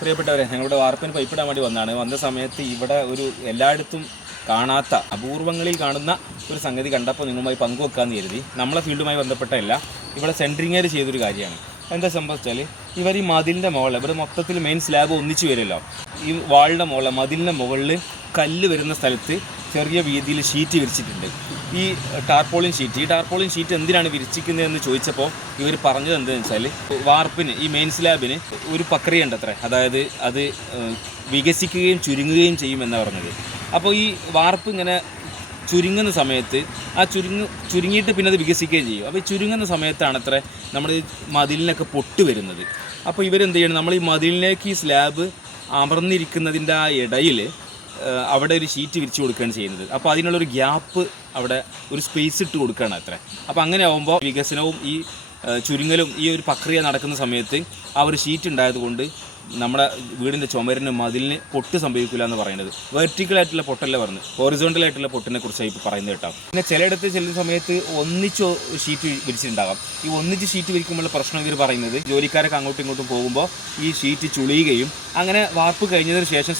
പ്രിയപ്പെട്ടവരെ, ഞങ്ങളുടെ വാർപ്പിന് പൈപ്പിടാൻ വേണ്ടി വന്ന സമയത്ത് ഇവിടെ ഒരു എല്ലായിടത്തും കാണാത്ത അപൂർവങ്ങളിൽ കാണുന്ന ഒരു സംഗതി കണ്ടപ്പോൾ നിങ്ങളുമായി പങ്കുവെക്കാമെന്ന് കരുതി. നമ്മളെ ഫീൽഡുമായി ബന്ധപ്പെട്ടല്ല, ഇവിടെ സെൻട്രിങ്ങർ ചെയ്തൊരു കാര്യമാണ്. എന്താ സംഭവിച്ചാൽ ഇവർ ഈ മതിലിൻ്റെ മുകളിൽ ഇവർ മൊത്തത്തിൽ മെയിൻ സ്ലാബ് ഒന്നിച്ച് വരുമല്ലോ, ഈ വാളിൻ്റെ മുകളിൽ മതിലിൻ്റെ മുകളിൽ കല്ല് വരുന്ന സ്ഥലത്ത് ചെറിയ വീതിയിൽ ഷീറ്റ് വിരിച്ചിട്ടുണ്ട്. ഈ ടാർപോളിൻ ഷീറ്റ് എന്തിനാണ് വിരിച്ചിക്കുന്നതെന്ന് ചോദിച്ചപ്പോൾ ഇവർ പറഞ്ഞത് എന്താണെന്ന് വെച്ചാൽ വാർപ്പിന് ഈ മെയിൻ സ്ലാബിന് ഒരു പ്രക്രിയ ഉണ്ട് അത്ര, അതായത് അത് വികസിക്കുകയും ചുരുങ്ങുകയും ചെയ്യുമെന്നാണ് പറഞ്ഞത്. അപ്പോൾ ഈ വാർപ്പ് ഇങ്ങനെ ചുരുങ്ങുന്ന സമയത്ത് ആ ചുരുങ്ങിയിട്ട് പിന്നെ അത് വികസിക്കുകയും ചെയ്യും. അപ്പോൾ ഈ ചുരുങ്ങുന്ന സമയത്താണ് അത്ര നമ്മുടെ മതിലിനൊക്കെ പൊട്ട് വരുന്നത്. അപ്പോൾ ഇവരെന്ത് ചെയ്യണം, നമ്മൾ ഈ മതിലിലേക്ക് ഈ സ്ലാബ് അമർന്നിരിക്കുന്നതിൻ്റെ ആ ഇടയിൽ അവിടെ ഒരു ഷീറ്റ് വിരിച്ചു കൊടുക്കുകയാണ് ചെയ്യുന്നത്. അപ്പോൾ അതിനുള്ളൊരു ഗ്യാപ്പ്, അവിടെ ഒരു സ്പേസ് ഇട്ട് കൊടുക്കുകയാണ് അത്ര. അപ്പോൾ അങ്ങനെ ആകുമ്പോൾ വികസനവും ഈ ചുരുങ്ങലും ഈ ഒരു പ്രക്രിയ നടക്കുന്ന സമയത്ത് ആ ഒരു ഷീറ്റ് ഉണ്ടായതുകൊണ്ട് നമ്മുടെ വീടിൻ്റെ ചുമരിന് മതിലിന് പൊട്ട് സംഭവിക്കില്ല എന്ന് പറയുന്നത്. വെർട്ടിക്കലായിട്ടുള്ള പൊട്ടല്ല പറഞ്ഞത്, ഹൊറിസോണ്ടലായിട്ടുള്ള പൊട്ടിനെ കുറിച്ചാണ് ഇപ്പോൾ പറയുന്നത് കേട്ടോ. പിന്നെ ചിലയിടത്ത് ചെല്ലുന്ന സമയത്ത് ഒന്നിച്ച് ഷീറ്റ് വിരിച്ചിട്ടുണ്ടാകാം. ഈ ഒന്നിച്ച് ഷീറ്റ് വിരിക്കുമ്പോഴുള്ള പ്രശ്നം ഇവർ പറയുന്നത് ജോലിക്കാരൊക്കെ അങ്ങോട്ടും ഇങ്ങോട്ടും പോകുമ്പോൾ ഈ ഷീറ്റ് ചുളിയുകയും അങ്ങനെ വാർപ്പ് കഴിഞ്ഞതിന് ശേഷം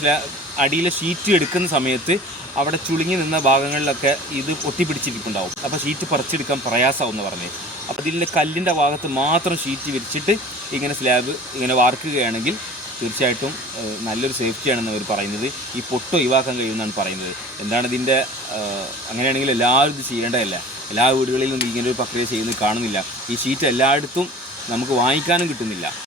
അടിയിലെ ഷീറ്റ് എടുക്കുന്ന സമയത്ത് അവിടെ ചുളുങ്ങി നിന്ന ഭാഗങ്ങളിലൊക്കെ ഇത് പൊട്ടിപ്പിടിച്ചിട്ടുണ്ടാവും. അപ്പോൾ ഷീറ്റ് പറിച്ചെടുക്കാൻ പ്രയാസമാവെന്ന് പറഞ്ഞത്. അപ്പോൾ ഇതിൻ്റെ കല്ലിൻ്റെ ഭാഗത്ത് മാത്രം ഷീറ്റ് വിരിച്ചിട്ട് ഇങ്ങനെ സ്ലാബ് ഇങ്ങനെ വാർക്കുകയാണെങ്കിൽ തീർച്ചയായിട്ടും നല്ലൊരു സേഫ്റ്റിയാണെന്ന് അവർ പറയുന്നത്. ഈ പൊട്ട് ഒഴിവാക്കാൻ കഴിയുമെന്നാണ് പറയുന്നത്. എന്താണ് ഇതിൻ്റെ, അങ്ങനെയാണെങ്കിൽ എല്ലാവരും ഇത് ചെയ്യേണ്ടതല്ല. എല്ലാ വീടുകളിലും ഇങ്ങനൊരു പ്രക്രിയ ചെയ്യുന്നത് കാണുന്നില്ല. ഈ ഷീറ്റ് എല്ലായിടത്തും നമുക്ക് വാങ്ങിക്കാനും കിട്ടുന്നില്ല.